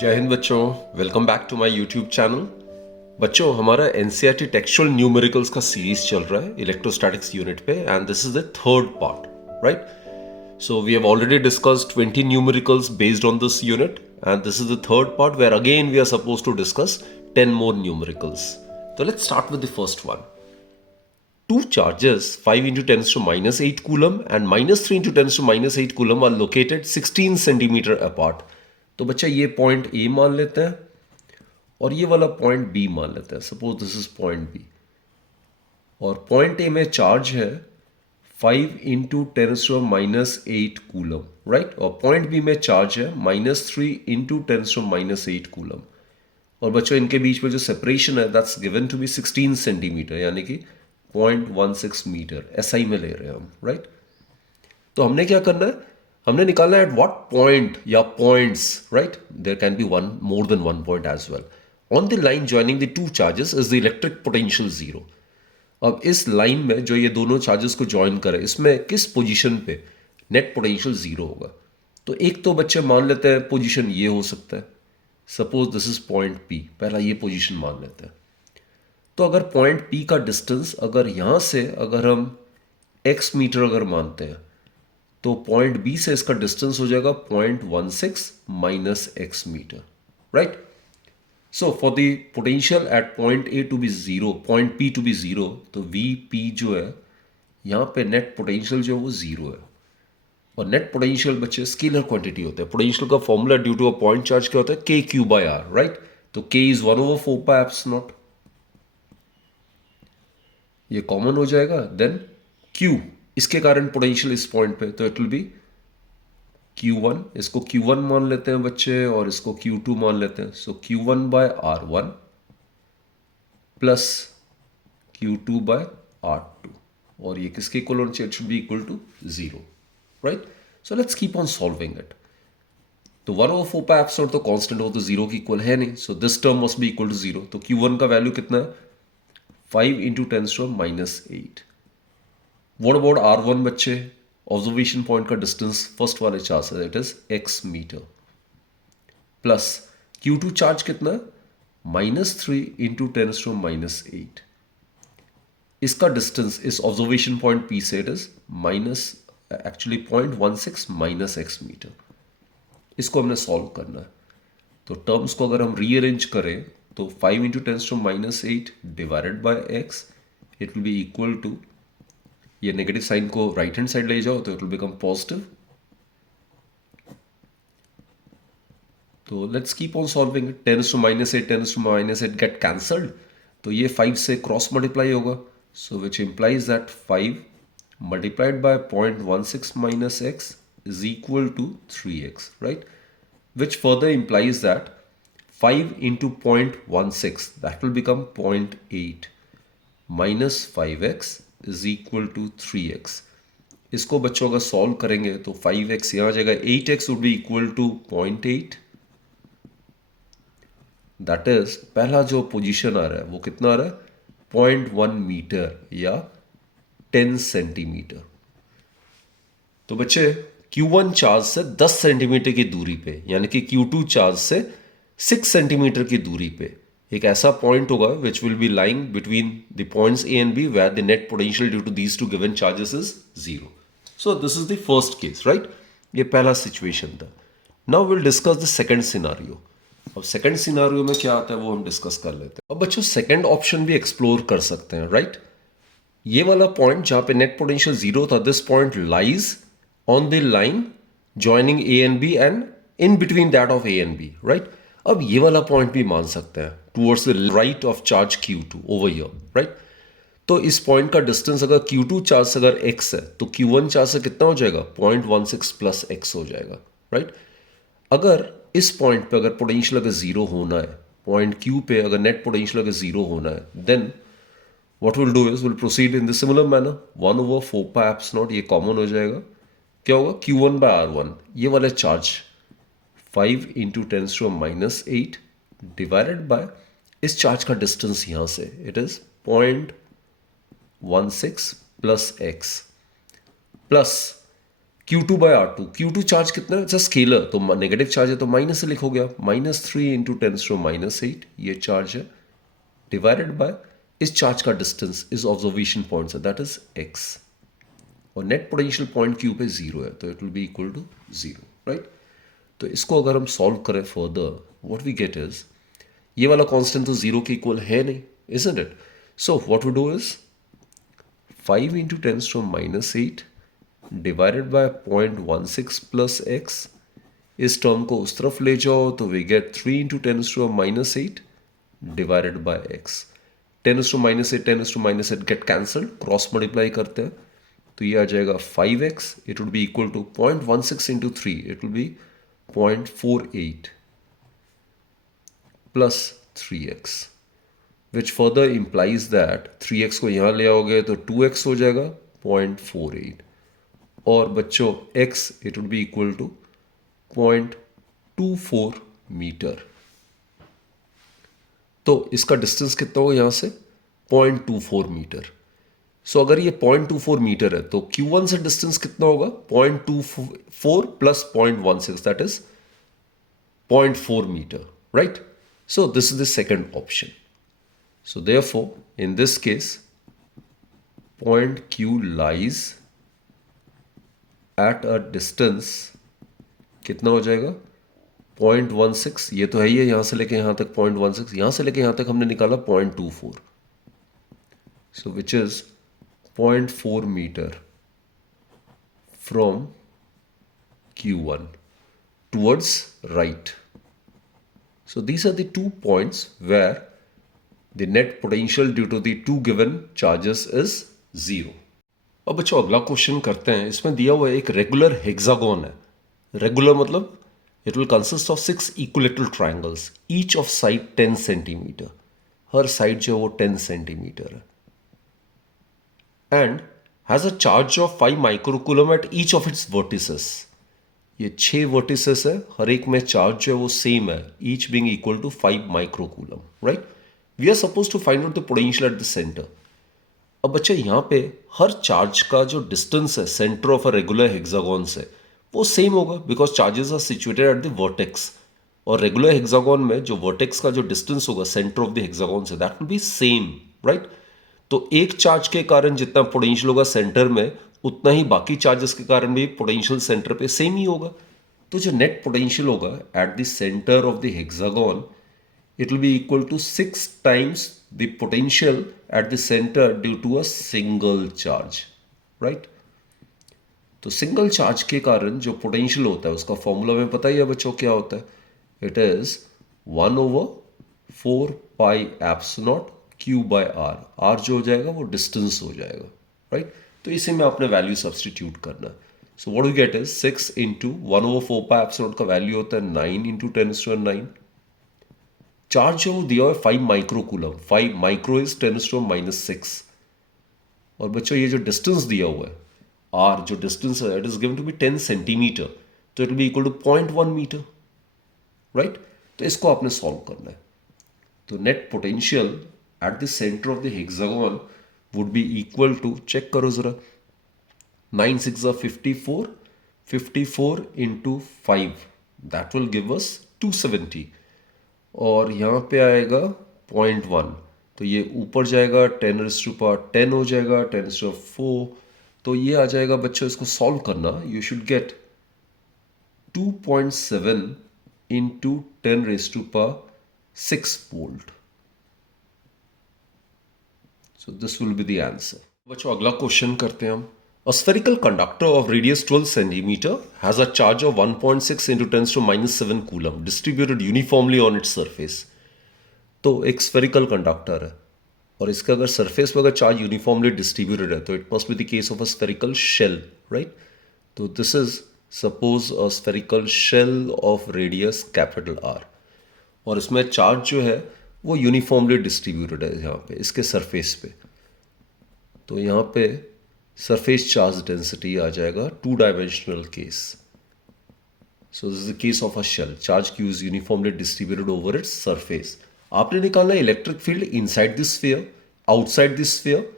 जय हिंद बच्चों, welcome back to my YouTube channel. बच्चों, हमारा एनसीईआरटी टेक्सचुअल न्यूमेरिकल्स का सीरीज चल रहा है इलेक्ट्रोस्टैटिक्स यूनिट पे, and this is the third part, right? So we have already discussed 20 numericals based on this unit, and this is the third part where again we are suppose to discuss 10 more numericals. So let's start with the first one. Two charges 5 into 10 to minus 8 coulomb and minus 3 into 10 to minus 8 coulomb are located 16 centimeter apart. तो बच्चा ये point A मान लेते हैं और ये वाला point B मान लेते हैं. Suppose this is point B और पॉइंट ए में चार्ज है 5 into 10 to minus 8 coulomb, right? और पॉइंट बी में चार्ज है -3 इंटू 10 टू माइनस 8 कूलम. और बच्चों, इनके बीच में जो सेपरेशन है that's given to be 16 centimetre, यानी कि 0.16 मीटर. एसआई में ले रहे हैं हम, राइट? तो हमने क्या करना है, हमने निकालना है एट व्हाट पॉइंट या points, right? There can be one more than one point as well. On the line joining the two charges is the electric potential zero. अब इस लाइन में जो ये दोनों चार्जेस को ज्वाइन करे, इसमें किस पोजीशन पे नेट पोटेंशियल जीरो होगा? तो एक तो बच्चे मान लेते हैं पोजीशन ये हो सकता है. Suppose this is point P, पहला ये पोजीशन मान लेते हैं. तो अगर पॉइंट पी का डिस्टेंस अगर यहां से अगर हम x मीटर अगर मानते हैं, तो पॉइंट बी से इसका डिस्टेंस हो जाएगा 0.16 minus x metre, right? So for the potential at point A to be zero, point P to be zero, तो वी पी जो है यहां पे नेट पोटेंशियल जो है वो जीरो है. और नेट पोटेंशियल बच्चे स्केलर क्वांटिटी होता है. पोटेंशियल का formula due to a point charge क्या होता है? के क्यू बाय आर, राइट? तो K is 1/4 pi epsilon nought. ये कॉमन हो जाएगा. देन Q, इसके कारण पोटेंशियल इस पॉइंट पे, तो इट विल बी Q1. इसको Q1 मान लेते हैं बच्चे और इसको Q2 मान लेते हैं. सो Q1 by R1 plus Q2 bye R2, और ये किसके इक्वल होना चाहिए? It should be equal to zero, right? So let's keep on solving it. तो 1/4 पाई एप्सिलॉन तो कांस्टेंट, हो तो जीरो की इक्वल है नहीं, so this term must be equal to zero. तो Q1 का वैल्यू कितना है? 5 into 10 to minus 8. What about R1 बच्चे? ऑब्जर्वेशन पॉइंट का डिस्टेंस फर्स्ट वाले चार्ज से, it is x metre, plus Q2 charge कितना है? -3 इंटू 10 टू माइनस 8. इसका डिस्टेंस इस ऑब्जर्वेशन पॉइंट P से, it is minus actually 0.16 minus x metre. इसको हमने सॉल्व करना है. तो टर्म्स को अगर हम रीअरेंज करें तो 5 into 10 to minus 8 divided by x, it will be equal to, ये नेगेटिव साइन को राइट हैंड साइड ले जाओ तो इट विल बिकम पॉजिटिव. तो let's keep on solving. 10 to minus 8, 10 to minus 8 get cancelled, तो ये 5 से क्रॉस मल्टीप्लाई होगा. So which implies that 5 multiplied by 0.16 minus x is equal to 3x, right? Which further implies that 5 into 0.16, that will become 0.8 minus 5x is equal to 3x. इसको बच्चों अगर solve करेंगे तो 5x यहाँ आ जाएगा, 8x would be equal to 0.8. That is पहला जो position आ रहा है वो कितना आ रहा है? 0.1 मीटर या 10 सेंटीमीटर. तो बच्चे Q1 चार्ज से 10 सेंटीमीटर की दूरी पे, यानी कि Q2 चार्ज से 6 सेंटीमीटर की दूरी पे एक ऐसा पॉइंट होगा which will be lying between the points A and B where the net potential due to these two given charges is zero. So this is the first case, right? ये पहला situation था. Now will discuss the second scenario. अब second scenario में क्या आता है वो हम डिस्कस कर लेते हैं. अब बच्चों, सेकंड ऑप्शन भी एक्सप्लोर कर सकते हैं, राइट? ये वाला पॉइंट जहां पे नेट पोटेंशियल जीरो था, this point lies on the line joining A and B and in between that of A and B, right? अब ये वाला पॉइंट भी मान सकते हैं towards the right of charge Q2 over here, right? तो इस पॉइंट का डिस्टेंस अगर Q2 चार्ज से अगर x है तो Q1 चार्ज से कितना हो जाएगा? 0.16 प्लस x हो जाएगा, राइट? अगर इस पॉइंट पे अगर पोटेंशियल अगर जीरो होना है, पॉइंट Q पे अगर नेट पोटेंशियल अगर जीरो होना है, then what we'll do is we'll proceed in the similar manner. 1/4 pi epsilon nought, ये कॉमन हो जाएगा. क्या होगा? Q1 बाय R1, ये वाले charge 5 into 10 to minus 8 divided by इस चार्ज का डिस्टेंस यहां से, it is 0.16 plus x, plus Q2 by R2, Q2 charge कितना है, स्केलर, तो नेगेटिव चार्ज है तो माइनस से लिखोगे आप, -3 इंटू 10⁻⁸ ये चार्ज है, डिवाइडेड बाय इस चार्ज का डिस्टेंस इस ऑब्जर्वेशन पॉइंट से, दैट इज x, और नेट पोटेंशियल पॉइंट Q पे 0 है, तो it will be equal to 0, right. तो इसको अगर हम सॉल्व करें further, what we get is, ये वाला कांस्टेंट तो 0 के इक्वल है नहीं, isn't it. So what we do is 5 into 10⁻⁸ divided by 0.16 plus x, इस टर्म को उस तरफ ले जाओ तो we get 3 into 10⁻⁸ divided by x। 10⁻⁸, 10⁻⁸ get cancelled, cross multiply करते हैं तो ये आ जाएगा 5x, it would be equal to 0.16 into 3, it will be 0.48 plus 3x, which further implies that 3x को यहां ले आओगे तो 2x हो जाएगा 0.48, और बच्चों x it would be equal to 0.24 metre. तो इसका डिस्टेंस कितना होगा यहां से 0.24 मीटर। सो अगर ये 0.24 मीटर है तो Q1 से डिस्टेंस कितना होगा 0.24 plus 0.16, that is 0.4 metre, right. So this is the second option. So therefore in this case point Q lies at a distance कितना हो जाएगा 0.16, ये तो है ही है, यहां से लेके यहां तक 0.16, यहां से लेके यहां तक हमने निकाला 0.24, so which is 0.4 metre from Q1 towards right. So these are the 2 points where the net potential due to the 2 given charges is 0. अब बच्चों अगला क्वेश्चन करते हैं। इसमें दिया हुआ एक रेगुलर हेक्सागोन है। रेगुलर मतलब it will consist of 6 equilateral triangles, each of side 10 centimetre, her side जो है वो 10 सेंटीमीटर है, and has a charge of 5 microcoulomb at each of its vertices. ये 6 वर्टिसेस है, हर एक में चार्ज जो है वो सेम है, each being equal to 5 microcoulomb, right. We are suppose to find out the potential at the centre. अब बच्चे यहाँ पे हर चार्ज का जो डिस्टेंस है centre of a regular hexagon से वो सेम होगा, because charges are situated at the vertex, और रेगुलर हेक्सागोन में जो वर्टेक्स का जो डिस्टेंस होगा सेंटर ऑफ द हेक्सागोन से that will be same, right. तो एक चार्ज के कारण जितना पोटेंशियल होगा सेंटर में, उतना ही बाकी चार्जेस के कारण भी पोटेंशियल सेंटर पे सेम ही होगा। तो जो नेट पोटेंशियल होगा eight the centre of the hexagon, it will be equal to 6 times the potential at the center due to a single charge, right। तो सिंगल चार्ज के कारण जो पोटेंशियल होता है उसका फॉर्मूला में पता ही है बच्चों क्या होता है, it is 1/4 pi epsilon Q by R। R जो हो जाएगा वो डिस्टेंस हो जाएगा, राइट। तो इसी में आपने वैल्यू सब्सटीट्यूट करना है। So what we get is 6 into 1/4 pi epsilon का वैल्यू होता है 9 इंटू 10⁻⁹। चार्ज जो दिया हुआ है 5 माइक्रोकूलम, 5 माइक्रो इज 10⁻⁶। और बच्चों ये जो डिस्टेंस दिया हुआ है आर, जो डिस्टेंस है it is given to be 10 centimetre, तो it will be equal to 0.1 metre, right. तो इसको आपने सॉल्व करना है। तो net potential at the centre of the hexagon would be equal to, check करो जरा, 9 6 54, 54 into 5 that will give us 270, और यहाँ पे आएगा 0.1, तो ये ऊपर जाएगा 10⁻10 हो जाएगा 10⁻4, तो ये आ जाएगा बच्चों। इसको सॉल्व करना, you should get 2.7 into 10⁻6 volt. So this will be the answer. बच्चों अगला क्वेश्चन करते हैं हम। A spherical conductor of radius 12 centimeter has a charge of 1.6 into 10⁻⁷ coulomb distributed uniformly on its surface। तो एक spherical conductor है और इसका अगर surface पर अगर charge uniformly distributed है तो it must be the case of a spherical shell, right। तो this is suppose a spherical shell of radius capital R, और इसमें charge जो है वो uniformly distributed है यहाँ पे इसके surface पे। तो यहाँ पे सरफेस चार्ज डेंसिटी आ जाएगा 2 dimensional case. So this is the case of a shell, charge Q is uniformly distributed over its surface. आपने निकालना है electric field inside this sphere, outside this sphere,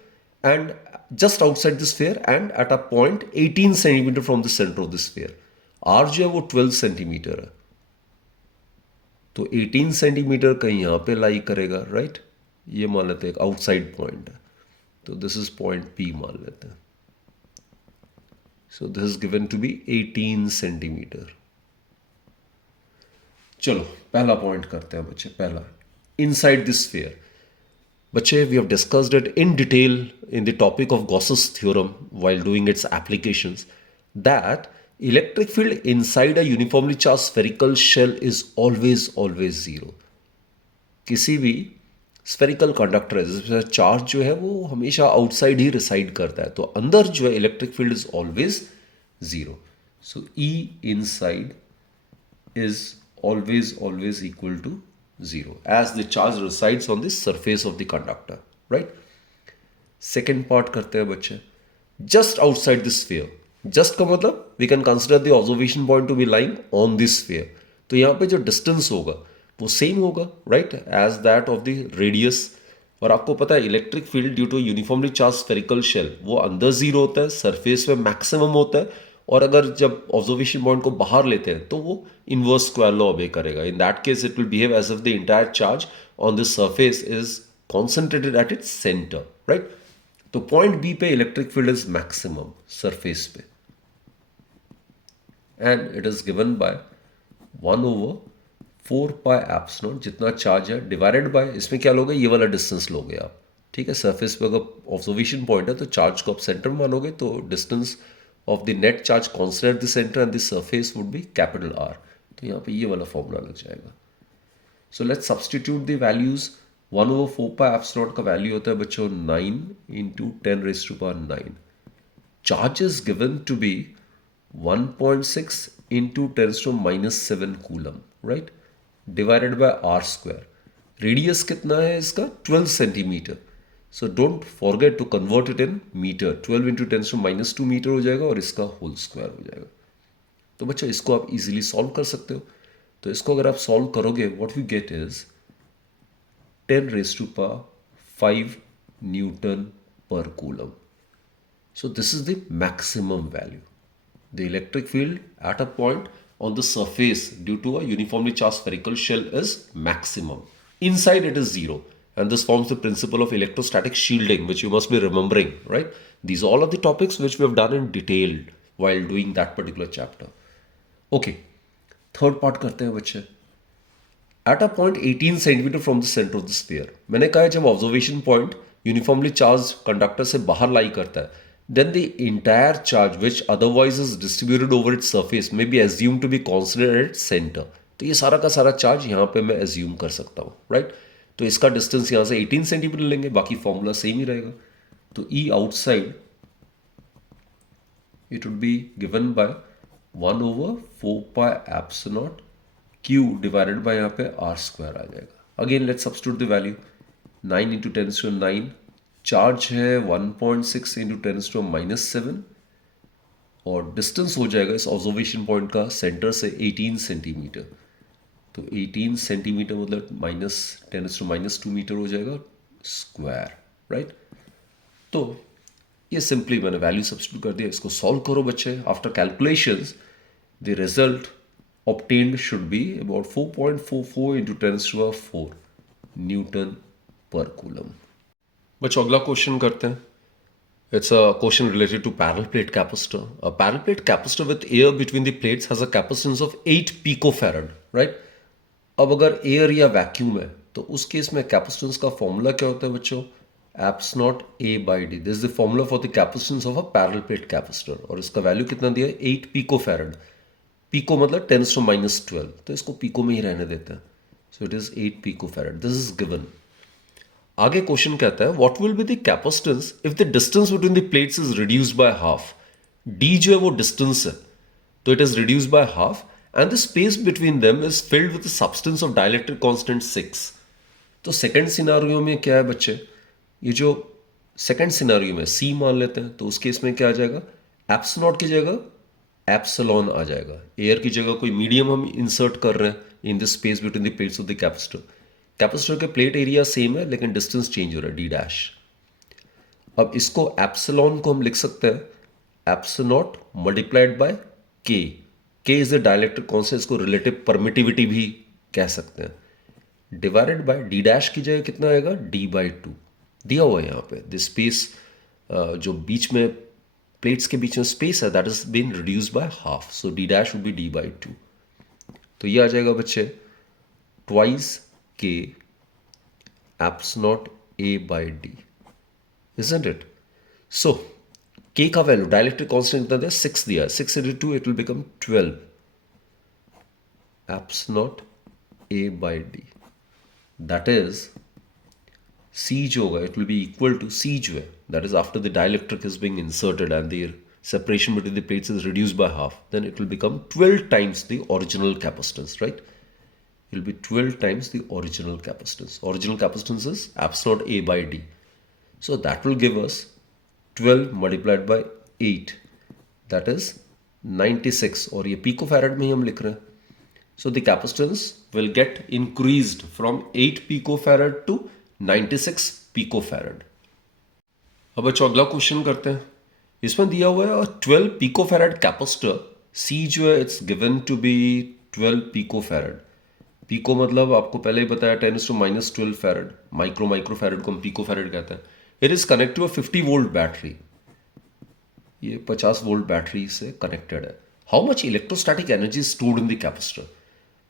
and just outside the sphere and at a point 18 centimeter from the center of the sphere. R जो है वो 12 centimetre है, तो 18 centimetre कहीं यहाँ पे लाई करेगा, राइट? ये मान लेते हैं एक आउटसाइड पॉइंट है, तो दिस इज पॉइंट पी मान लेते हैं. So this is given to be 18 centimetre. चलो पहला पॉइंट करते हैं बच्चे. पहला, इनसाइड दिस स्फीयर. बच्चे, we have discussed it in detail in the topic of Gauss's theorem while doing its applications, that electric field inside a uniformly charged spherical shell is always zero. किसी भी spherical conductor है जिसमें charge जो है वो हमेशा outside he reside करता है, तो अंदर जो है electric field is always zero. So E inside is always equal to zero as the charge resides on the surface of the conductor, right? Second part करते हैं बच्चे. Just outside the sphere. Just का मतलब we can consider the observation point to be lying on this sphere. तो यहाँ पे जो distance होगा वो सेम होगा, right, as that of the radius. और आपको पता है electric field due to uniformly charged spherical shell वो अंदर जीरो होता है, सरफेस में मैक्सिमम होता है, और अगर जब ऑब्जर्वेशन पॉइंट को बाहर लेते हैं तो वो इनवर्स स्क्वायर लॉ ओबे करेगा. In that case it will behave as if the entire charge on this surface is concentrated at its centre, right? तो पॉइंट बी पे electric field is maximum surface पे, and it is given by 1/4πε, जितना charge है, divided bye, इसमें क्या लोगे, ये वाला डिस्टेंस लोगे आप, ठीक है? सरफेस पे अगर ऑब्जर्वेशन पॉइंट है तो चार्ज को आप सेंटर मानोगे, तो distance of the net charge constant at the center and the surface would be capital R. तो यहाँ पे ये वाला फॉर्मूला लग जाएगा. So let's substitute the values. 1/4πε का वैल्यू होता है बच्चों 9 into 10 raised to power 9. Charge is given to be 1.6 into 10 raised to minus 7 coulomb, right? Divided by R square. Radius कितना है इसका? 12 centimetre. So don't forget to convert it in metre. 12 into 10 to -2 metre हो जाएगा और इसका whole square हो जाएगा. तो बच्चों इसको आप इजीली सॉल्व कर सकते हो. तो इसको अगर आप सॉल्व करोगे what you get is 10 raised to power 5 newton पर coulomb. So this is the maximum value. The electric field at a point on the surface due to a uniformly charged spherical shell is maximum. Inside it is zero. And this forms the principle of electrostatic shielding, which you must be remembering, right? These all are the topics which we have done in detail while doing that particular chapter. Okay, third part करते हैं बच्चे. At a point 18 centimeter from the center of the sphere. मैंने कहा जब observation point uniformly charged conductor से बाहर लाई करता है, then the entire charge which otherwise is distributed over its surface may be assumed to be concentrated at its center. तो ये सारा का सारा चार्ज यहाँ पे मैं assume कर सकता हूँ, right? तो इसका डिस्टेंस यहाँ से 18 सेंटीमीटर लेंगे, बाकी फॉर्मूला सेम ही रहेगा. तो E outside it would be given by 1/4πε Q divided by यहाँ पे आर स्क्वायर आ जाएगा. Again let's substitute the value. 9 into 10⁻⁹. Charge है 1.6 इंटू 10⁻⁷, और डिस्टेंस हो जाएगा इस ऑब्जर्वेशन पॉइंट का सेंटर से 18 सेंटीमीटर. तो 18 सेंटीमीटर मतलब -10⁻⁻2 मीटर हो जाएगा स्क्वायर, राइट? तो ये सिंपली मैंने वैल्यू सब्स्टिट्यूट कर दिया. इसको सॉल्व करो बच्चे. After calculations the result obtained should be about 4.44 into 10⁴ Newton पर कूलम. बच्चों अगला क्वेश्चन करते हैं. It's a question related to parallel plate capacitor. A parallel plate capacitor with air between the plates has a capacitance of 8 picofarad, right? अब अगर air या vacuum है तो उस केस में कैपेसिटेंस का फॉर्मूला क्या होता है बच्चों? Apps nought A by D. This is the formula for the capacitance of a parallel plate capacitor. और इसका वैल्यू कितना दिया है? 8 पिकोफैरड. पिको मतलब 10⁻12, तो इसको पिको में ही रहने देते हैं. So it is 8 picofarad. This is given. आगे क्वेश्चन कहता है what will be the capacitance if the distance between the plates is reduced by half. D जो है वो डिस्टेंस है, तो it is reduced by half and the space between them is filled with a substance of dielectric constant 6. तो second scenario में क्या है बच्चे? ये जो सेकेंड सिनारियो में सी मान लेते हैं, तो उस केस में क्या आ जाएगा? एप्स नॉट की जगह एप्सिलॉन आ जाएगा. एयर की जगह कोई मीडियम हम इंसर्ट कर रहे हैं इन the space between the plates of the capacitor. Capacitor के प्लेट एरिया सेम है लेकिन डिस्टेंस चेंज हो रहा है, डी डैश. अब इसको एप्सिलॉन को हम लिख सकते हैं एप्सिलॉट मल्टीप्लाइड बाय के। के इज द डाइलेक्ट्रिक कांस्टेंट, इसको रिलेटिव परमिटिविटी भी कह सकते हैं। डिवाइडेड बाय डी डैश की जगह कितना आएगा, डी बाई टू दिया हुआ है यहाँ पे। दिस स्पेस जो बीच में प्लेट्स के बीच में स्पेस है that is been reduce by half, so D dash would be D by two. तो ये आ जाएगा बच्चे twice K eps nought A by D, isn't it? So, K का वैल्यू डाइलेक्ट्रिक कांस्टेंट कितना दिया, 6 दिया, 6 into 2 it will become 12 apps naught A by D, that is C जो होगा it will be equal to C जो है, that is after the dielectric is being inserted and the separation between the plates is reduced by half, then it will become 12 times the original capacitance, right? It will be 12 times the original capacitance. Original capacitance is apps naught A by D. So that will give us 12 multiplied by 8, that is 96, और ये picofarad में ही हम लिख रहे हैं. So the capacitance will get increased from 8 picofarad to 96 picofarad. अब बच्चों अगला क्वेश्चन करते हैं. इसमें दिया हुआ है 12 picofarad capacitor, C जो है it's given to be 12 picofarad. Pico मतलब आपको पहले ही बताया 10⁻12 फैरड, माइक्रो फैरड को हम पिको फैरड कहते हैं. It is connect to a 50 volt battery. ये 50 वोल्ट बैटरी से कनेक्टेड है. How much electrostatic energy stored in the capacitor.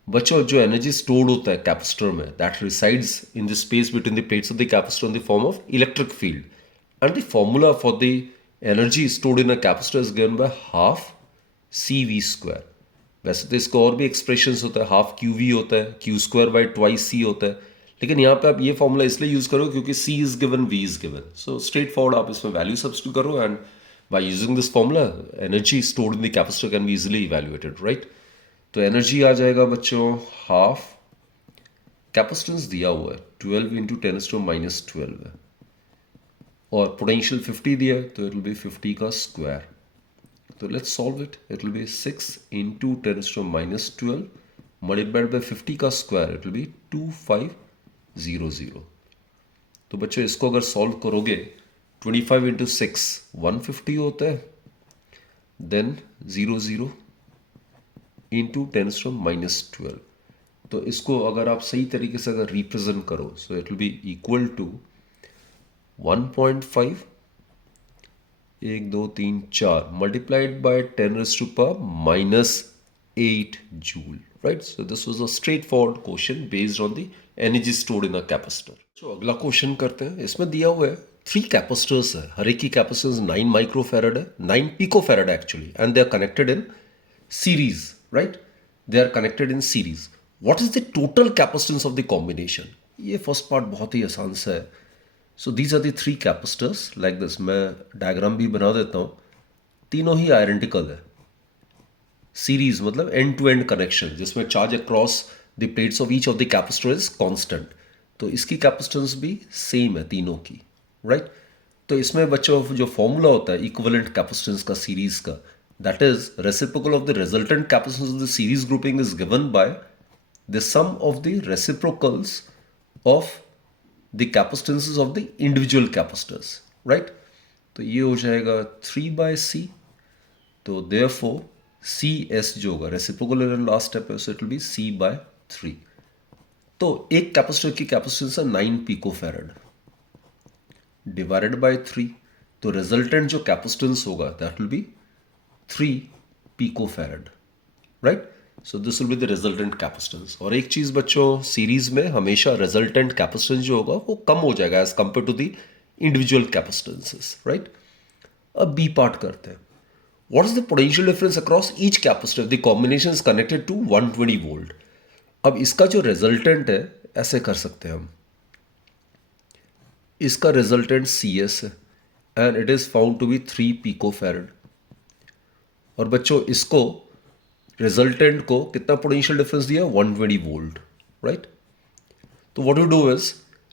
बच्चों जो एनर्जी स्टोर्ड होता है कैपेसिटर में that resides in the space between the plates of the capacitor in the form of electric field, and the formula for the energy stored in a capacitor is given by half C V square. वैसे तो इसको और भी expressions होता है, half Q V होता है, Q square by twice C होता है, लेकिन यहाँ पे आप ये फॉर्मूला इसलिए यूज करो क्योंकि C is given, V is given. So straightforward आप इसमें वैल्यू सब्स्टिट्यूट करो and by using this formula energy stored in the capacitor can be easily evaluated, right. तो एनर्जी आ जाएगा बच्चों हाफ, कैपेसिटेंस दिया हुआ है 12 इंटू 10⁻12 है, और पोटेंशियल 50 दिया है तो इट विल बी 50 का square. So let's solve it. It will be 6 into 10⁻12 multiplied by 50 का स्क्वायर, it will be 2500. तो बच्चों इसको अगर सॉल्व करोगे 25 into 6 150 होता है, देन 00 into 10⁻12. तो इसको अगर आप सही तरीके से अगर रिप्रेजेंट करो so it will be equal to 1.5 1 2 3 4 multiplied by 10⁻⁻8 joule, right. So this was a straightforward question based on the energy stored in a capacitor. जो अगला क्वेश्चन करते हैं, इसमें दिया हुआ है 3 कैपेसिटर्स है, हर एक की कैपेसिटेंस 9 माइक्रोफैरड है, 9 picofarad actually, and they are connected in series, right. They are connected in series. What is the total capacitance of the combination. ये फर्स्ट पार्ट बहुत ही आसान सा है. So these are the 3 capacitors like this. मैं diagram भी बना देता हूँ. तीनों ही आइडेंटिकल है. सीरीज मतलब एंड टू एंड कनेक्शन जिसमें charge across the plates of each of the capacitor is constant. तो इसकी कैपेसिटेंस भी सेम है तीनों की, राइट. तो इसमें बच्चों जो फॉर्मूला होता है इक्विवेलेंट कैपेसिटेंस का सीरीज का, that is reciprocal of the resultant capacitance of the series grouping is given by the sum of the reciprocals of the capacitances of the individual capacitors, right. तो ये हो जाएगा 3/c. तो therefore cs जो होगा reciprocal last step है, so it will B c/3. तो एक कैपेसिटर की कैपेसिटेंस है 9 पिकोफैरड डिवाइडेड बाय 3, तो रिजल्टेंट जो कैपेसिटेंस होगा that will be 3 picofarad, right. So this will be the resultant capacitance. और एक चीज बच्चों, सीरीज में हमेशा रिजल्टेंट कैपेसिटेंस जो होगा वो कम हो जाएगा as compared to the individual capacitances, right. अब बी पार्ट करते हैं. What is the potential difference across each capacitor. The combination is connected to 120 volt. अब इसका जो रिजल्टेंट है ऐसे कर सकते हैं हम. इसका रिजल्टेंट CS है and it is found to be 3 picofarad. और बच्चों इसको रिजल्टेंट को कितना पोटेंशियल डिफरेंस दिया, 120 वोल्ट, राइट. तो what you do is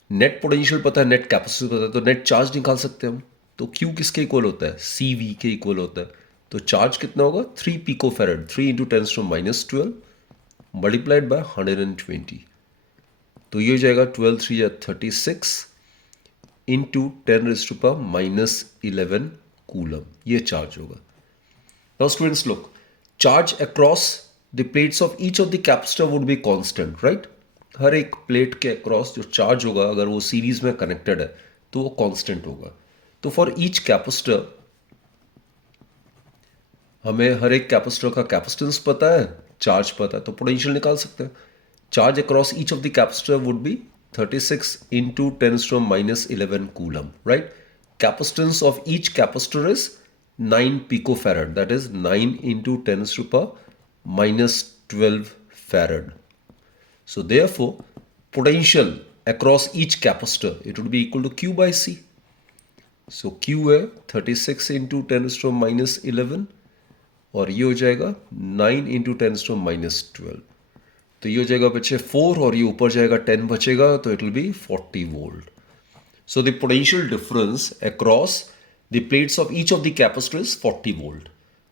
net potential पता है, नेट कैपेसिटेंस पता है, तो नेट चार्ज निकाल सकते हैं हम. तो Q किसके इक्वल होता है, CV के इक्वल होता है. तो चार्ज कितना होगा 3 पिकोफैरड, 3 इंटू 10⁻12 मल्टीप्लाइड बाय 120. तो ये हो जाएगा 12 3 36 इंटू 10⁻⁻11 कूलम, ये चार्ज होगा. Now students look, charge across the plates of each of the capacitor would be constant, right? हर एक प्लेट के अक्रॉस जो चार्ज होगा अगर वो सीरीज में कनेक्टेड है तो वो कांस्टेंट होगा. तो फॉर ईच कैपेसिटर हमें हर एक कैपेसिटर का कैपेसिटेंस पता है, चार्ज पता है, तो पोटेंशियल निकाल सकते हैं. Charge across each of the capacitor would be 36 into 10⁻11 coulomb, right? Capacitance of each capacitor is 9 picofarad, that is 9 into 10⁻12 farad. So therefore, potential across each capacitor, it would be equal to Q by C. So Q है 36 into 10⁻11 और ये हो जाएगा 9 into 10⁻12. तो ये हो जाएगा बच्चे 4 और ये ऊपर जाएगा 10 बचेगा, तो it will B 40 volt. So the potential difference across the plates of each of the capacitor is 40 volt.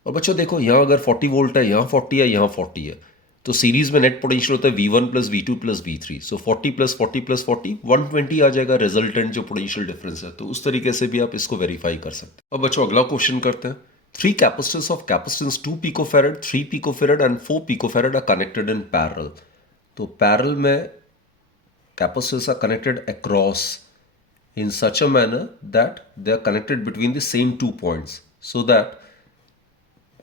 और बच्चों देखो यहाँ अगर 40 वोल्ट है, यहाँ 40 है, यहाँ 40 है, तो सीरीज में नेट पोटेंशियल होता है V1 plus V2 plus V3. सो 40 प्लस 40 प्लस 40 120 आ जाएगा रिजल्टेंट जो पोटेंशियल डिफरेंस है. तो उस तरीके से भी आप इसको वेरीफाई कर सकते हैं. अब बच्चों अगला क्वेश्चन करते हैं. 3 capacitors of capacitance 2 picofarad, 3 picofarad and 4 picofarad are connected in parallel. तो parallel में capacitors are connected across in such a manner that they are connected between the same 2 points, so that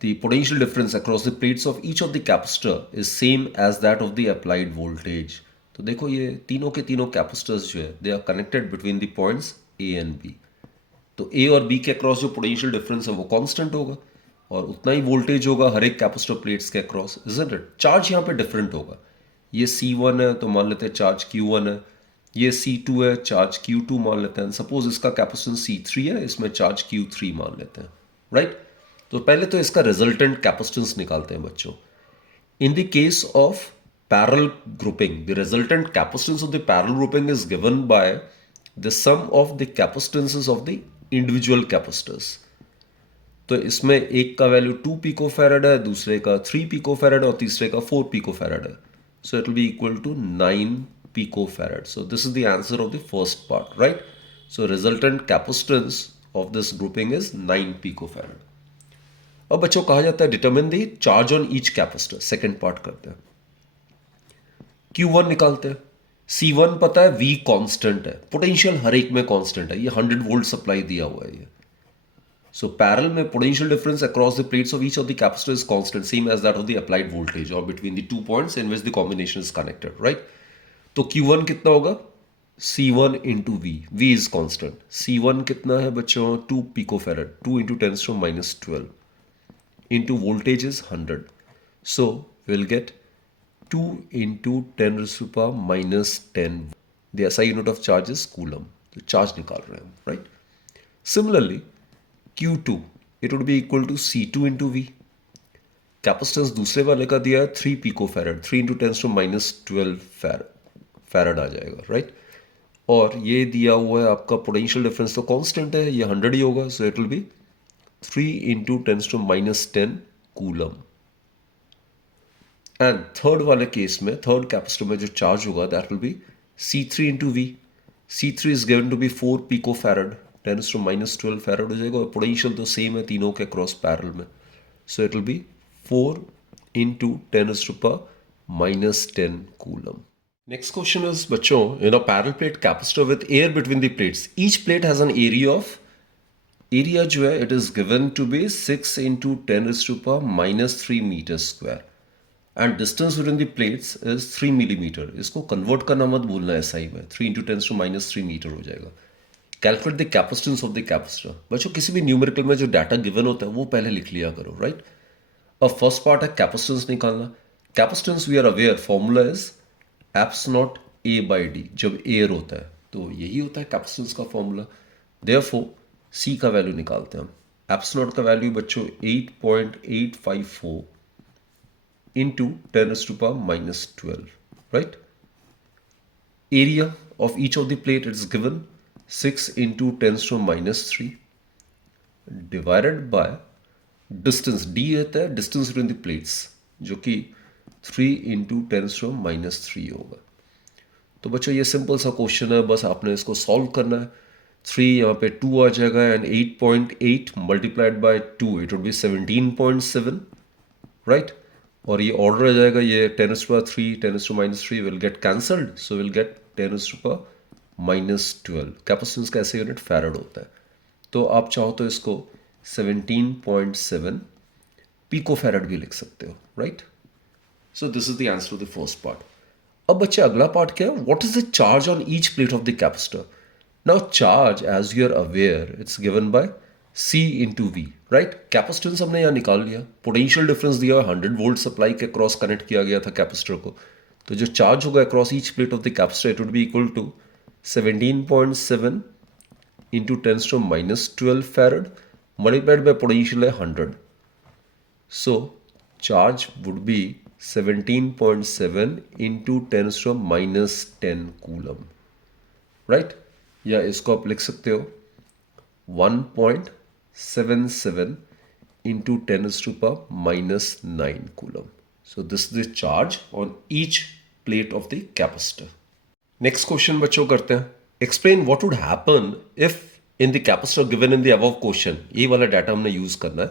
the potential difference across the plates of each of the capacitor is same as that of the applied voltage. तो देखो ये तीनों के तीनों capacitors जो है they are connected between the points A and B. तो ए और बी के अक्रॉस जो पोटेंशियल डिफरेंस है वो कांस्टेंट होगा और उतना ही वोल्टेज होगा हर एक कैपेसिटर प्लेट्स के अक्रॉस, इजंट इट? चार्ज यहाँ पे डिफरेंट होगा. ये C1 है तो मान लेते हैं चार्ज Q1 है, ये C2 है चार्ज Q2 मान लेते हैं. सपोज इसका कैपेसिटेंस C3 है, इसमें चार्ज Q3 मान लेते हैं, राइट? तो पहले तो इसका रिजल्टेंट कैपेसिटेंस निकालते हैं बच्चों. In the case of parallel grouping, the resultant capacitance of the parallel grouping is given by the sum of the capacitances of the individual capacitors. तो इसमें एक का वैल्यू 2 पिकोफैरड है, दूसरे का 3 पिकोफैरड और तीसरे का 4 पिकोफैरड है. So it will be equal to 9 picofarad. So this is the answer of the first part, right? So resultant capacitance of this grouping is 9 picofarad. अब बच्चों कहा जाता है determine the charge on each capacitor. Second part करते हैं. Q1 निकालते हैं. C1 पता है V कांस्टेंट है, पोटेंशियल हर एक में कांस्टेंट है, ये 100 वोल्ट सप्लाई दिया हुआ है ये. सो पैरेलल में potential difference across the plates of each of the capacitor is constant, same as that of the applied voltage और between the 2 points in which the combination is connected, right? तो Q1 कितना होगा? C1 into V. V is constant. C1 कितना है बच्चों? 2 picofarad, 2 into 10⁻12 into voltage is 100. So will get 2 into 10 raised to the power minus 10. The SI unit of charge is coulomb. तो charge निकाल रहे हैं, right? Similarly Q2 it would be equal to C2 into V. Capacitance दूसरे वाले का दिया है 3 पिकोफैरड, 3 into 10⁻12 farad आ जाएगा, राइट? और ये दिया हुआ है आपका पोटेंशियल डिफरेंस तो कांस्टेंट है, ये 100 ही होगा. So it will be 3 into 10⁻10 coulomb. And third वाले केस में, थर्ड कैपेसिटर में जो चार्ज होगा that will be C3 into V. C3 is given to be 4 picofarad, 10⁻12 farad हो जाएगा और पोटेंशियल तो सेम है तीनों के क्रॉस पैरेलल में. So it will be 4 into 10⁻10 coulomb. Next question is बच्चों, in a parallel plate capacitor with air between the plates, each plate has an area of, area जो है it is given to be 6 into 10⁻³ metre square and distance between the plates is 3 millimetre. इसको convert करना मत भूलना है SI में, 3 into 10⁻³ metre हो जाएगा. Calculate the capacitance of the capacitor. बच्चों किसी भी न्यूमेरिकल में जो डाटा गिवन होता है वो पहले लिख लिया करो, राइट? अब फर्स्ट पार्ट है कैपेसिटेंस निकालना. Capacitance we are aware formula is eps naught A by D. जब एयर होता है तो यही होता है कैपेसिटेंस का फॉर्मूला. देयरफॉर C का वैल्यू निकालते हैं हम. एप्स नॉट का वैल्यू बच्चों 8.854 into 10⁻12, right? Area of each of the plate is given 6 into 10⁻³ divided by distance. D रहता है distance between the plates जो कि 3 into 10⁻³ होगा. तो बच्चों ये सिंपल सा क्वेश्चन है, बस आपने इसको सॉल्व करना है. 3 यहाँ पे 2 आ जाएगा and 8.8 multiplied by 2 it would be 17.7, right. और ये ऑर्डर आ जाएगा, ये 10⁻³ 10⁻³ will get cancelled, so will gate 10⁻⁻12। Capacitance का ऐसे यूनिट फैराड होता है। तो आप चाहो तो इसको 17.7 पिको फैराड भी लिख सकते हो, right. So this is the answer to the first part. अब बच्चे अगला पार्ट क्या है, what is the charge on each plate of the capacitor. Now charge as you are aware it's given by C into V, right. Capacitance हमने यहाँ निकाल लिया, potential difference दिया, 100 वोल्ट सप्लाई के क्रॉस कनेक्ट किया गया था कैपेसिटर को। तो जो चार्ज होगा across each plate of the capacitor it would be equal to 17.7 into 10⁻12 farad multiplied by potential है 100। So charge would be 17.7 into 10⁻10 coulomb, right. या इसको आप लिख सकते हो 1.77 into 10⁻⁻9 coulomb. So this is the charge on each plate of the capacitor. Next question बच्चों करते हैं, explain what would happen if in the capacitor given in the above question, ये वाला डाटा हमने यूज करना है,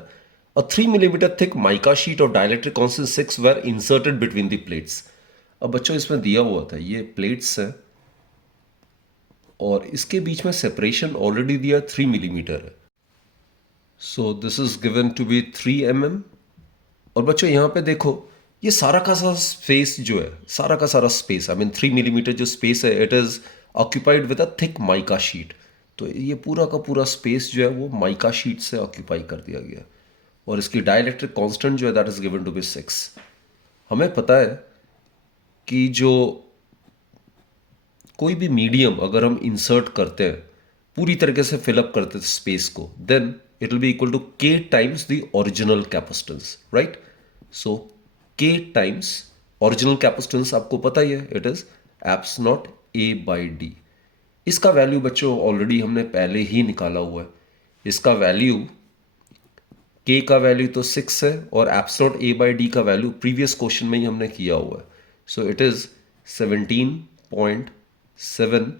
a 3 millimeter thick mica sheet of dielectric constant 6 were inserted between the plates. अब बच्चों इसमें दिया हुआ था ये प्लेट्स है और इसके बीच में सेपरेशन ऑलरेडी दिया 3 मिलीमीटर है। So this is given to be 3 mm। और बच्चों यहाँ पे देखो ये सारा का सारा स्पेस जो है, सारा का सारा स्पेस, आई मीन 3 मिलीमीटर जो स्पेस है it is occupied with a thick mica sheet. तो ये पूरा का पूरा स्पेस जो है वो माइका शीट से ऑक्यूपाई कर दिया गया। और इसकी डाइलेक्ट्रिक कांस्टेंट जो है that is given to be 6। हमें पता है कि जो कोई भी मीडियम अगर हम इंसर्ट करते हैं, पूरी तरीके से फिलअप करते हैं स्पेस को, then it will be equal to K times the original capacitance, right. So K times original capacitance आपको पता ही है, it is eps not A/D। इसका वैल्यू बच्चों ऑलरेडी हमने पहले ही निकाला हुआ है। इसका वैल्यू K का वैल्यू तो 6 है और एप्स नॉट A/D का वैल्यू प्रीवियस क्वेश्चन में ही हमने किया हुआ है। So it is 17.7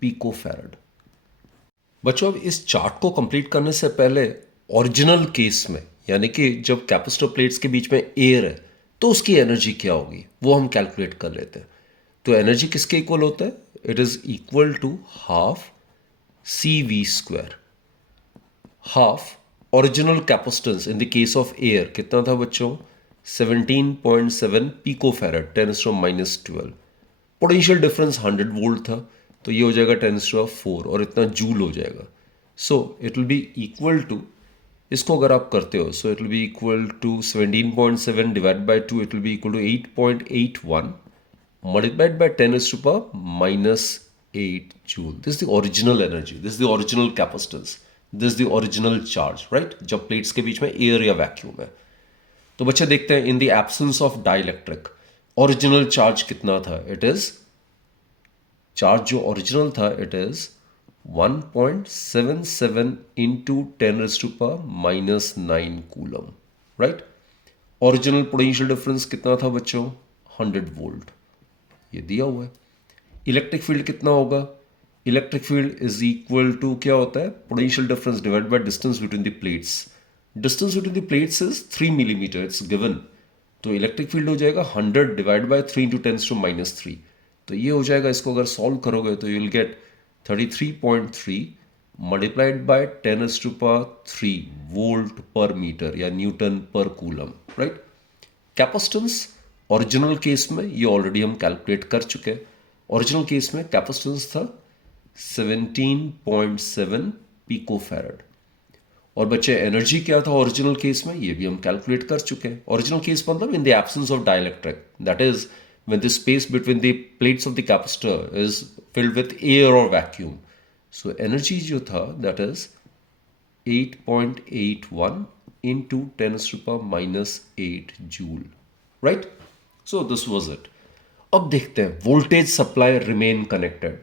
pico farad. बच्चों अब इस चार्ट को कंप्लीट करने से पहले ओरिजिनल केस में, यानी कि जब कैपेसिटर प्लेट्स के बीच में एयर है तो उसकी एनर्जी क्या होगी वो हम कैलकुलेट कर लेते हैं। तो एनर्जी किसके इक्वल होता है, it is equal to half CV²। Half original capacitance in the case of air कितना था बच्चों, 17.7 pico farad 10⁻12। Potential difference 100 volt था तो ये हो जाएगा 10⁻4 और इतना जूल हो जाएगा। So it will be equal to, इसको अगर आप करते हो so it will be equal to 17.7 divide by 2 it will be equal to 8.81 multiplied by 10⁻⁻8 joule. This the original energy, this the original capacitance, this the original charge, right, जब plates के बीच में air या vacuum है। तो बच्चे देखते हैं in the absence of dielectric original charge कितना था, इट इज चार्ज जो ओरिजिनल था it is 1.77 into 10⁻⁻9 coulomb, right. Original potential difference कितना था बच्चों, 100 वोल्ट, ये दिया हुआ है। इलेक्ट्रिक फील्ड कितना होगा, electric field is equal to क्या होता है, potential difference divide by distance between the plates. Distance between the plates is 3 millimetre, it's given. तो इलेक्ट्रिक फील्ड हो जाएगा 100 डिवाइड बाय 3 इंटू 10⁻³ तो ये हो जाएगा, इसको अगर सॉल्व करोगे तो you will gate 33.3 multiplied by 10⁻³ volt पर मीटर या न्यूटन पर coulomb, right. Capacitance original case में ये ऑलरेडी हम कैलकुलेट कर चुके हैं। ओरिजिनल केस में कैपेसिटेंस था 17.7 पिको फैराड। और बच्चे एनर्जी क्या था ओरिजिनल केस में, ये भी हम कैलकुलेट कर चुके हैं। ओरिजिनल केस मतलब in the absence of dielectric, that is when the space between the plates of the capacitor is filled with air or vacuum. So energy जो था that is 8.81 into 10⁻⁻8 joule, right? So this was it. अब देखते हैं voltage supply remain connected.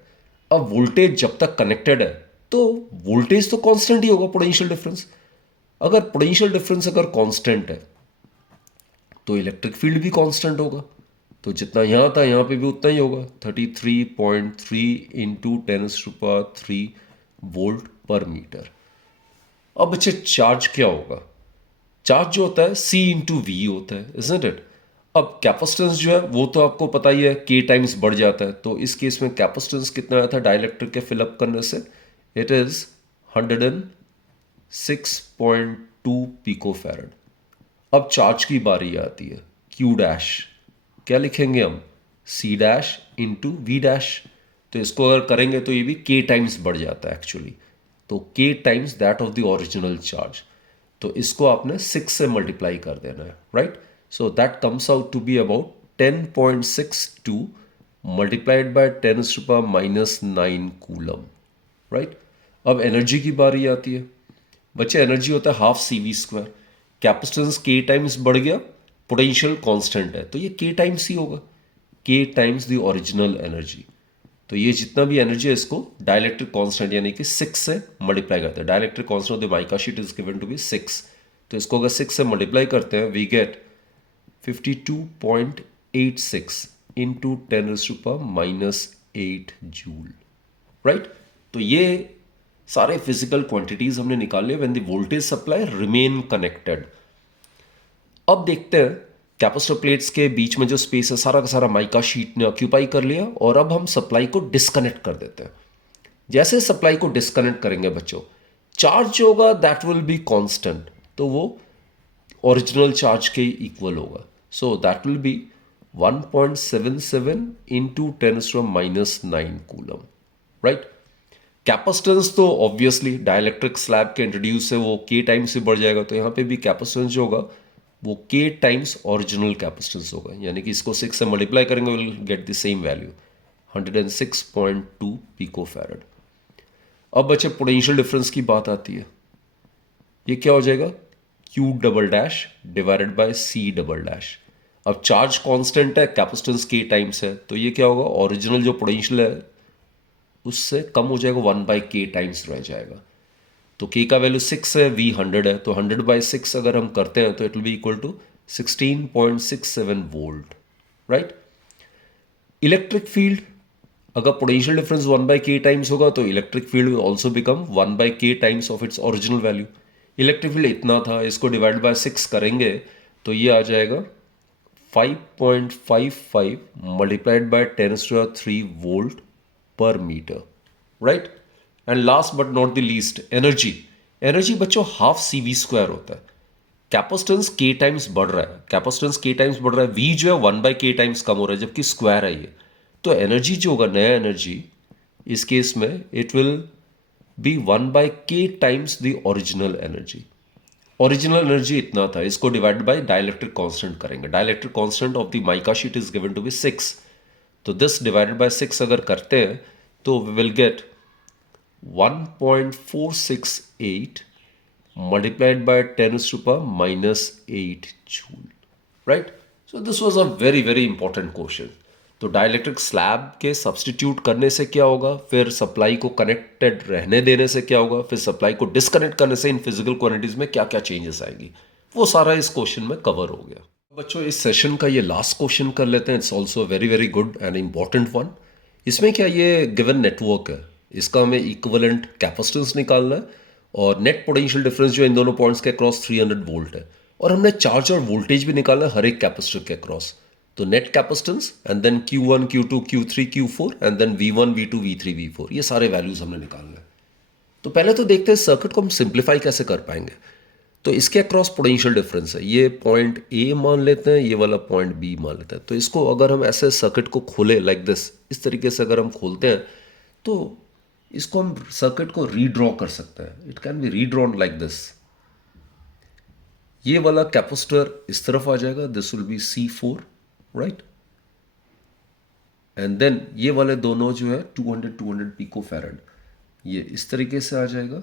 अब voltage जब तक connected है तो वोल्टेज तो कांस्टेंट ही होगा, पोटेंशियल डिफरेंस। अगर पोटेंशियल डिफरेंस अगर कांस्टेंट है तो इलेक्ट्रिक फील्ड भी कांस्टेंट होगा। तो जितना यहाँ था यहाँ पे भी उतना ही होगा, 33.3 इंटू 10⁻³ वोल्ट पर मीटर। अब बच्चे चार्ज क्या होगा? चार्ज जो होता है C इंटू वी होता है, इजंट इट? अब कैपेसिटेंस जो है वो तो आपको पता ही है, K टाइम्स बढ़ जाता है। तो इस केस में कैपेसिटेंस कितना आया था डाइलेक्ट्रिक के फिलअप करने से? It is 106.2 pico farad. अब चार्ज की बारी आती है, Q डैश। क्या लिखेंगे हम? C dash into V dash. तो इसको अगर करेंगे तो ये भी K टाइम्स बढ़ जाता है एक्चुअली। तो K times that of the original charge. तो इसको आपने 6 से मल्टीप्लाई कर देना है, right? So that comes out to be about 10.62 multiplied by 10⁻⁻9 coulomb, right? अब एनर्जी की बारी आती है। बच्चे एनर्जी होता है half CV²। Capacitance K times बढ़ गया, पोटेंशियल कांस्टेंट है, तो ये K टाइम्स ही होगा, K times the original energy. तो ये जितना भी एनर्जी है इसको डाइलेक्ट्रिक कांस्टेंट यानी कि 6 से मल्टीप्लाई करते हैं। Dielectric constant of the mica sheet is given to be 6। तो इसको अगर 6 से मल्टीप्लाई करते हैं we get 52.86 into 10⁻⁻8 joule, right? तो ये सारे फिजिकल क्वांटिटीज हमने निकाले when the voltage supply remain connected. अब देखते हैं कैपेसिटर प्लेट्स के बीच में जो स्पेस है सारा का सारा माइका शीट ने ऑक्यूपाई कर लिया, और अब हम सप्लाई को डिस्कनेक्ट कर देते हैं। जैसे सप्लाई को डिस्कनेक्ट करेंगे बच्चों, चार्ज जो होगा दैट विल बी कांस्टेंट, तो वो ओरिजिनल चार्ज के इक्वल होगा। So that will B 1.77 into 10⁻⁹ coulomb, right? Capacitance तो ऑब्वियसली डाइलेक्ट्रिक स्लैब के इंट्रोड्यूस से वो K टाइम्स से बढ़ जाएगा, तो यहाँ पे भी कैपेसिटेंस जो होगा वो K टाइम्स ओरिजिनल कैपेसिटेंस होगा, यानी कि इसको 6 से मल्टीप्लाई करेंगे will get the same value 106.2 pico farad. अब बच्चे पोटेंशियल डिफरेंस की बात आती है। ये क्या हो जाएगा? Q double dash divided by C double dash. अब चार्ज कांस्टेंट है, कैपेसिटेंस K टाइम्स है, तो ये क्या होगा? ओरिजिनल जो पोटेंशियल है उससे कम हो जाएगा, 1/K टाइम्स रह जाएगा। तो K का वैल्यू 6 है, V 100 है, तो 100/6 अगर हम करते हैं तो it will be equal to 16.67 volt, right? Electric field, अगर पोटेंशियल डिफरेंस 1/K टाइम्स होगा तो electric field will also become 1/K times of its original value. Electric field इतना था, इसको डिवाइड बाय 6 करेंगे तो ये आ जाएगा 5.55 मल्टीप्लाइड बाय 10⁻³ वोल्ट पर metre, right? And last but not the least, energy. Energy बच्चों हाफ CV² होता है। कैपेसिटेंस K टाइम्स बढ़ रहा है, कैपेसिटेंस K टाइम्स बढ़ रहा है, V जो है 1/K टाइम्स कम हो रहा है, जबकि स्क्वायर है ये। तो एनर्जी जो होगा, नया एनर्जी इस केस में it will be 1/K times the original energy. Original energy इतना था, इसको डिवाइड बाय डाइलेक्ट्रिक कांस्टेंट करेंगे। Dielectric constant of the mica sheet is given to be 6। तो दिस डिवाइडेड बाय 6 अगर करते हैं तो we will get 1.468 multiplied by 10⁻⁻8 joule, right? So this was a very very important question. तो dielectric slab के substitute करने से क्या होगा, फिर सप्लाई को कनेक्टेड रहने देने से क्या होगा, फिर सप्लाई को डिस्कनेक्ट करने से इन फिजिकल क्वांटिटीज में क्या क्या चेंजेस आएंगी, वो सारा इस क्वेश्चन में कवर हो गया। बच्चों इस सेशन का ये लास्ट क्वेश्चन कर लेते हैं। It's also very very good and important one. इसमें क्या, ये गिवन नेटवर्क है, इसका हमें इक्विवेलेंट कैपेसिटेंस निकालना है, और नेट पोटेंशियल डिफरेंस जो इन दोनों पॉइंट्स के अक्रॉस 300 वोल्ट है, और हमने चार्ज और वोल्टेज भी निकालना है हर एक कैपेसिटर के अक्रॉस। तो net capacitance and then Q1 Q2 Q3 Q4 and then V1 V2 V3 V4, ये सारे वैल्यूज हमने निकालना है। तो पहले तो देखते हैं सर्किट को हम सिंप्लीफाई कैसे कर पाएंगे। तो इसके अक्रॉस पोटेंशियल डिफरेंस है, ये पॉइंट ए मान लेते हैं, ये वाला पॉइंट बी मान लेते हैं। तो इसको अगर हम ऐसे सर्किट को खोले लाइक दिस, इस तरीके से अगर हम खोलते हैं तो इसको हम सर्किट को रीड्रॉ कर सकते हैं। It can be redrawn like this. ये वाला कैपेसिटर इस तरफ आ जाएगा, this will be C4, right? And then ये वाले दोनों जो है 200 पिको फैरड, ये इस तरीके से आ जाएगा।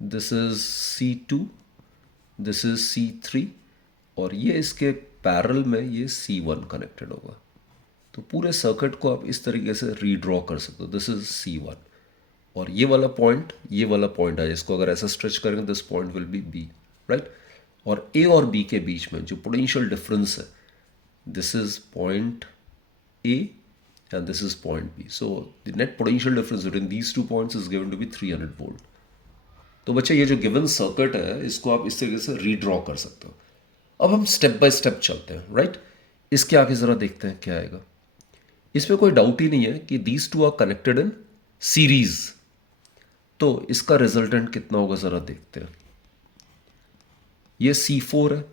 This is C2, this is C3, और ये इसके पैरेलल में ये C1 कनेक्टेड होगा। तो पूरे सर्किट को आप इस तरीके से रीड्रॉ कर सकते हो। दिस इज C1, और ये वाला पॉइंट है, इसको अगर ऐसा स्ट्रेच करेंगे this point will be B, right? और A और B के बीच में जो पोटेंशियल डिफरेंस है, this is point A and this is point B. So the net potential difference between these 2 points is given to be 300 volt. तो बच्चे ये जो गिवन सर्किट है इसको आप इस तरीके से रीड्रॉ कर सकते हो. अब हम स्टेप बाय स्टेप चलते हैं, राइट. इसके आगे ज़रा देखते हैं क्या आएगा. इसमें कोई डाउट ही नहीं है कि these two are connected in series. तो इसका रिजल्टेंट कितना होगा ज़रा देखते हैं. ये C4 है.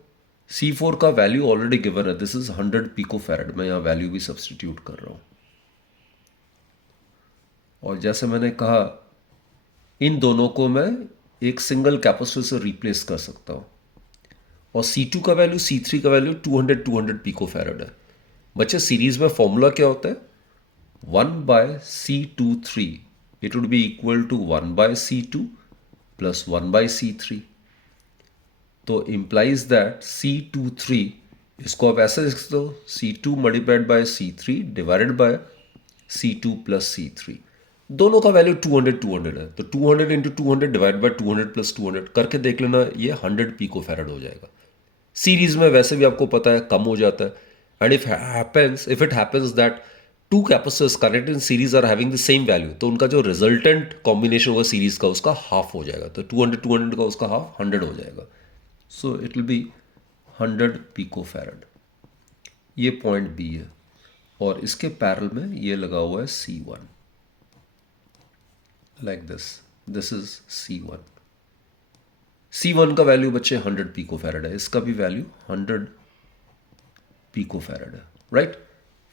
C4 का वैल्यू ऑलरेडी गिवन है. This is 100 picofarad. मैं यहाँ वैल्यू भी सब्सटीट्यूट कर रहा हूँ. और जैसे मैंने कहा इन दोनों को मैं एक सिंगल कैपेसिटर से रिप्लेस कर सकता हूँ. और C2 का वैल्यू C3 का वैल्यू 200 पिकोफैरेड है. बच्चे सीरीज में फॉर्मूला क्या होता है. 1/C23 it would be equal to 1/C2 plus 1/C3. तो इम्प्लाइज दैट C23 इसको आप ऐसे लिख सकते हो C2 multiplied by C3 divided by C2 plus C3. दोनों का वैल्यू 200 है. तो 200 इंटू 200 डिवाइड बाय 200 प्लस 200 करके देख लेना. ये 100 पिकोफैरेड हो जाएगा. सीरीज में वैसे भी आपको पता है कम हो जाता है. And if it happens that two capacitors connected in series are having the same value, तो उनका जो रिजल्टेंट कॉम्बिनेशन होगा सीरीज का उसका हाफ हो जाएगा. तो 200 का उसका हाफ 100 हो जाएगा. So it will B 100 picofarad. ये पॉइंट बी है. और इसके पैरेलल में ये लगा हुआ है C1 like this. This is C1. C1 का वैल्यू बच्चे 100 पिकोफैरेड है. इसका भी वैल्यू 100 पिकोफैरेड है, राइट.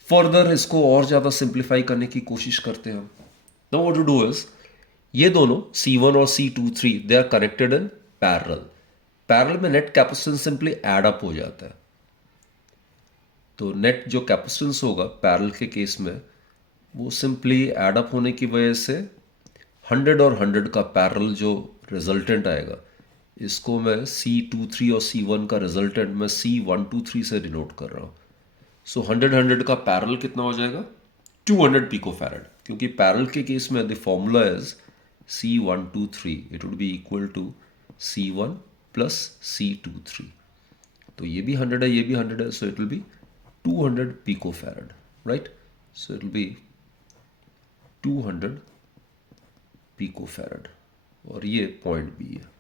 फर्दर इसको और ज़्यादा सिंप्लीफाई करने की कोशिश करते हैं हम. Now what to do is ये दोनों C1 और C23 they are connected in parallel. Parallel में net capacitance simply add up हो जाता है. तो नेट जो कैपेसिटेंस होगा पैरेलल के केस में वो सिंपली ऐड अप होने की वजह से 100 और 100 का पैरेलल जो रिजल्टेंट आएगा इसको मैं C23 और C1 का रिजल्टेंट मैं C123 से डिनोट कर रहा हूँ. सो 100 का पैरेलल कितना हो जाएगा 200 पिकोफैरेड. क्योंकि पैरेलल के केस में the formula is C123 it would be equal to C1 plus C23. तो ये भी 100 है, ये भी 100 है. So it will B 200 picofarad, right. So it will B 200 picofarad. और ये पॉइंट बी है.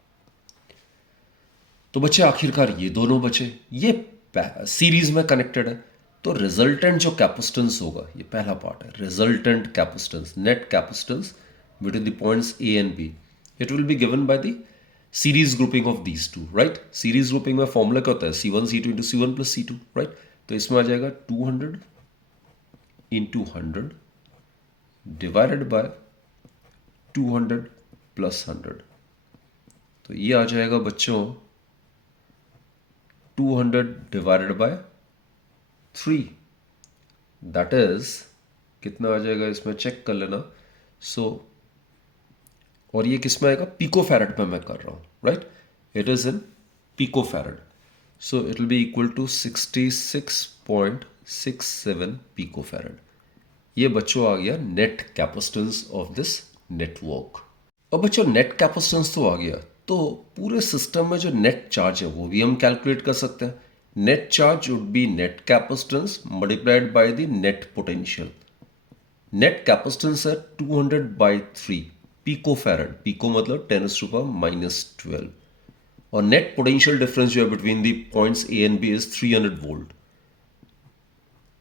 तो बच्चे आखिरकार ये दोनों बचे. ये सीरीज में कनेक्टेड है. तो रिजल्टेंट जो कैपेसिटेंस होगा ये पहला पार्ट है. Resultant capacitance net capacitance between the points A and B it will B given by the series grouping of these two, right. Series grouping में फॉर्मूला क्या होता है C1 C2 into C1 plus C2, right. तो इसमें आ जाएगा 200 into 100 divided by 200 plus 100. तो ये आ जाएगा बच्चों 200 डिवाइडेड बाय 3. दैट इज कितना आ जाएगा इसमें चेक कर लेना. सो और ये किस में आएगा पिकोफैरेड में मैं कर रहा हूँ, right. It is in picofarad. So it will be equal to 66.67 picofarad. ये बच्चों आ गया net capacitance of this network. अब बच्चों नेट कैपेसिटेंस तो आ गया. तो पूरे सिस्टम में जो नेट चार्ज है वो भी हम कैलकुलेट कर सकते हैं. Net charge would B net capacitance multiplied by the net potential. Net capacitance है 200/3 पिकोफैरेड. पिको मतलब 10⁻⁻12. और नेट पोटेंशियल डिफरेंस जो है between the points A and B is 300 volt.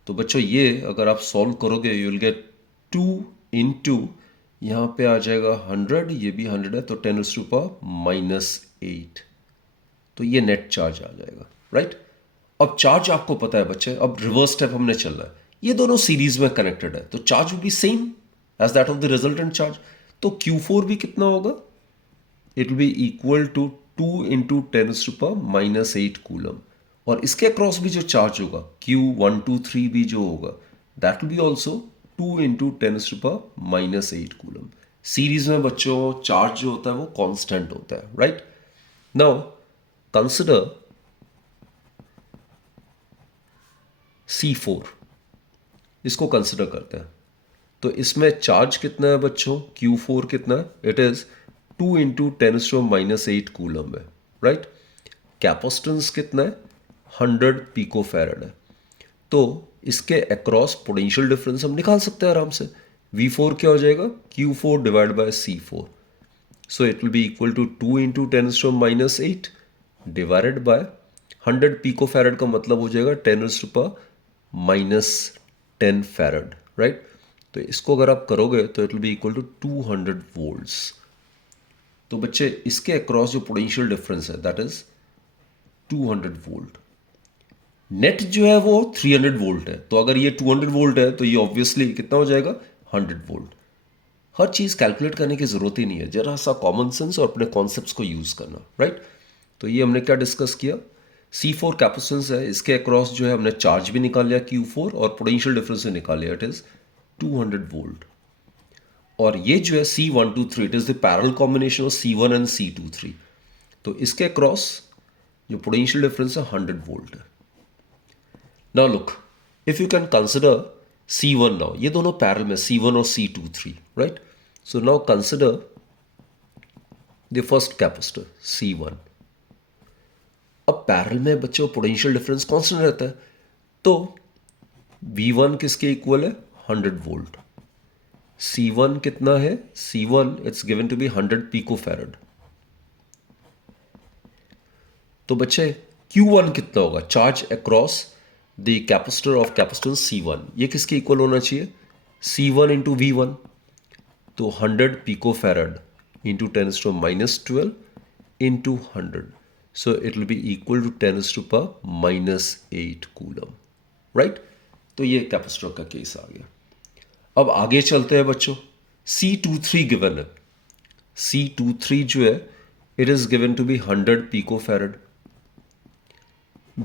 तो बच्चों ये अगर आप सॉल्व करोगे यू विल गेट 2 इंटू यहाँ पे आ जाएगा 100, ये भी 100 है तो 10⁻⁻8. तो ये नेट चार्ज आ जाएगा, राइट. अब चार्ज आपको पता है बच्चे. अब रिवर्स स्टेप हमने चलना है. ये दोनों सीरीज में कनेक्टेड है तो charge will be same as that of the resultant charge. तो Q4 भी कितना होगा it will be equal to 2 into 10⁻⁻8 coulomb. और इसके अक्रॉस भी जो चार्ज होगा Q123 भी जो होगा that will B also 2 into 10⁻⁻8 coulomb. Series में बच्चों चार्ज जो होता है वो कांस्टेंट होता है, राइट. Now consider C4. इसको कंसिडर करते हैं. तो इसमें चार्ज कितना है बच्चों Q4 कितना है इट इज 2 इंटू 10⁻⁻8 कूलम है, राइट. कैपेसिटेंस कितना है 100 पिकोफैरेड है. तो इसके अक्रॉस पोटेंशियल डिफरेंस हम निकाल सकते हैं आराम से। V4 क्या हो जाएगा, Q4 divide by C4। So it will be equal to 2 into 10⁻⁸ divided by 100 pico farad का मतलब हो जाएगा 10⁻⁻10 फैरड, राइट। तो इसको अगर आप करोगे तो it will be equal to 200 volts. तो बच्चे इसके अक्रॉस जो पोटेंशियल डिफरेंस है दैट इज 200 वोल्ट। नेट जो है वो 300 वोल्ट है, तो अगर ये 200 वोल्ट है तो ये ऑब्वियसली कितना हो जाएगा, 100 वोल्ट। हर चीज़ कैलकुलेट करने की ज़रूरत ही नहीं है, जरा सा कॉमन सेंस और अपने कॉन्सेप्ट्स को यूज़ करना, राइट। तो ये हमने क्या डिस्कस किया, C4 कैपेसिटेंस है, इसके अक्रॉस जो है हमने चार्ज भी निकाल लिया Q4 और पोटेंशियल डिफरेंस भी निकाल लिया, इट इज़ 200 वोल्ट। और ये जो है C123 it is the parallel combination of C1 and C23। तो इसके अक्रॉस जो पोटेंशियल डिफरेंस है 100 वोल्ट है। Now look, if you can consider C1 now, ये दोनों पैरेलल में C1 और C23, right. So now consider the first capacitor C1। अब पैरेलल में बच्चों पोटेंशियल डिफरेंस कांस्टेंट रहता है, तो V1 किसके इक्वल है, 100 वोल्ट। C1 कितना है, C1 it's given to be 100 pico farad. तो बच्चे Q1 कितना होगा, charge across the capacitor of capacitance C1, ये किसके इक्वल होना चाहिए, C1 इंटू V1। तो 100 pico farad into 10⁻12 into 100, so it will be equal to 10⁻⁻8 coulomb, right. तो ये कैपेसिटर का केस आ गया। अब आगे चलते हैं बच्चों, C23 गिवन है। C23 जो है it is given to be 100 pico farad.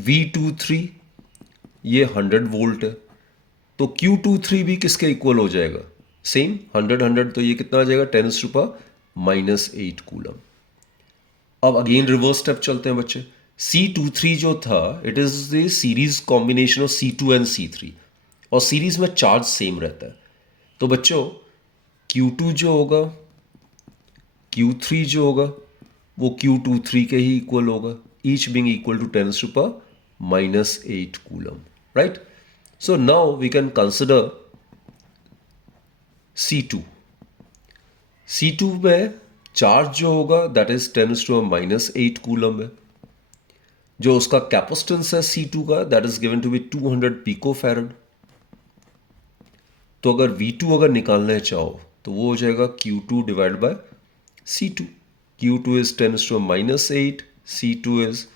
V23 ये 100 वोल्ट है, तो Q23 भी किसके इक्वल हो जाएगा, सेम 100, तो ये कितना आ जाएगा, 10⁻⁻8 कूलम। अब अगेन रिवर्स स्टेप चलते हैं बच्चे। C23 जो था it is the series combination of C2 and C3, और सीरीज में चार्ज सेम रहता है। तो बच्चों Q2 जो होगा, Q3 जो होगा वो Q23 के ही इक्वल होगा, each being equal to 10⁻⁻8 coulomb, right. So now we can consider C2। C2 में चार्ज जो होगा दैट इज 10⁻⁻8 कूलम है। जो उसका कैपेसिटेंस है C2 का that is given to be 200 pico farad. तो अगर V2 अगर निकालना चाहो तो वो हो जाएगा Q2 divide by C2। Q2 is 10⁻⁻8, C2 is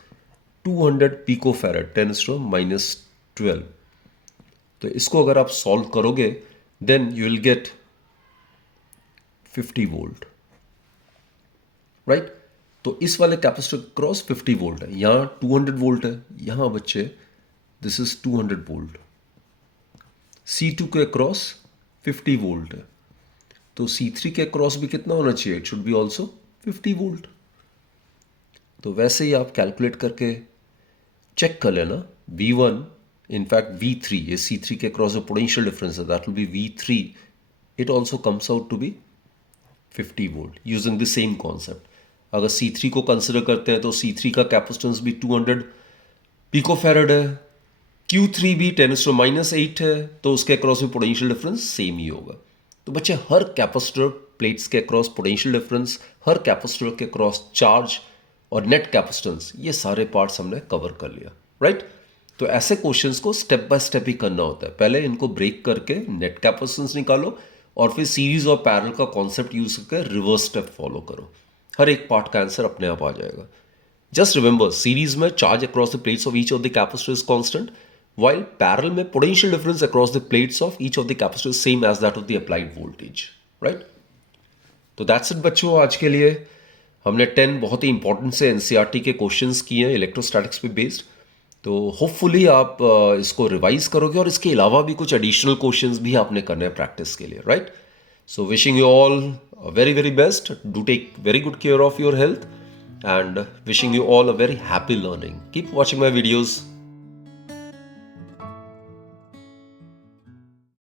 200 pico farad 10⁻12। तो इसको अगर आप सॉल्व करोगे then you will get 50 volt, right. तो इस वाले कैपेसिटर क्रॉस 50 वोल्ट है, यहां 200 वोल्ट है, यहां बच्चे दिस इज 200 वोल्ट। C2 के क्रॉस 50 वोल्ट है, तो C3 के क्रॉस भी कितना होना चाहिए, it should B also 50 volt. तो वैसे ही आप कैलकुलेट करके चेक कर लेना, V1 इनफैक्ट V3, ये C3 के क्रॉस जो पोटेंशियल डिफरेंस है that will be V3, it also comes out to be 50 volt using the same concept. अगर C3 को कंसिडर करते हैं तो C3 का कैपेसिटेंस भी 200 पिको फैरड है, Q3 भी 10⁻⁻8 है, तो उसके अक्रॉस भी पोटेंशियल डिफरेंस सेम ही होगा। तो बच्चे हर कैपेसिटर प्लेट्स के अक्रॉस पोटेंशियल डिफरेंस, हर कैपेसिटर के अक्रॉस चार्ज और नेट कैपेसिटेंस, ये सारे पार्ट्स हमने कवर कर लिया, राइट। तो ऐसे क्वेश्चंस को स्टेप बाय स्टेप ही करना होता है, पहले इनको ब्रेक करके नेट कैपेसिटेंस निकालो और फिर सीरीज और पैरेलल का कॉन्सेप्ट यूज करके रिवर्स स्टेप फॉलो करो, हर एक पार्ट का आंसर अपने आप आ जाएगा। जस्ट रिमेंबर, सीरीज में charge across the plates of each of the capacitor is constant, while parallel में potential difference across the plates of each of the capacitors same as that of the applied voltage, right? तो that's it बच्चों, आज के लिए हमने 10 बहुत ही important से NCERT के क्वेश्चंस किए हैं इलेक्ट्रोस्टैटिक्स पे बेस्ड। तो होपफुली आप इसको रिवाइज करोगे और इसके अलावा भी कुछ एडिशनल क्वेश्चंस भी आपने करने हैं प्रैक्टिस के लिए, right. So wishing you all very very best, do take very good care of your health and wishing you all a very happy learning. Keep watching my videos.